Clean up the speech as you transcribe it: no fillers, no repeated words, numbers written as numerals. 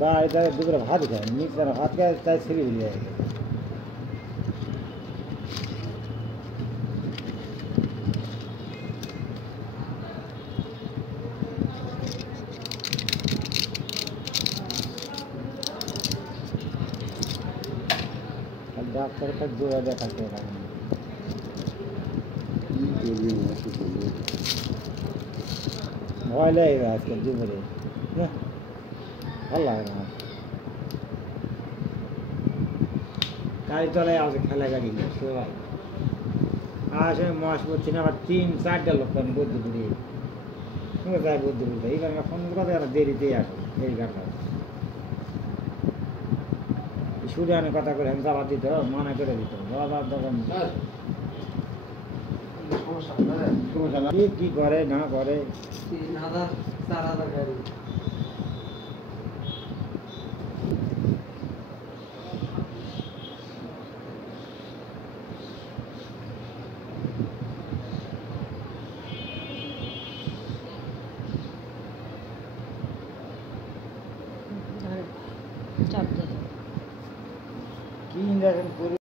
বা এটা দুপুরে ভাত খায় মিক্স ভাত খায় তাই ছিঁড়ে ফেলে যায় ডাক্তার কাছে দৌড়া দেখাতে পারে ভয় লাগে আজকে দুপুরে না ভালো লাগে না গাড়ি তলায় আছে খেলা গাড়ি সবাই আসে মাস পড়ছি না আবার 3-4টা লোক আমি বৌদ্ধ দূরে যাই বৌদ্ধ দূরে এই কারণে ফোন কথা দেরিতেই আসে দেরি কাটা সুরিয়ানের কথা করে আমি জবাব দিত মানা করে দিত জবাব তখন কি করে না করে 3,000-4,000 গাড়ি কি ইঞ্জেকশন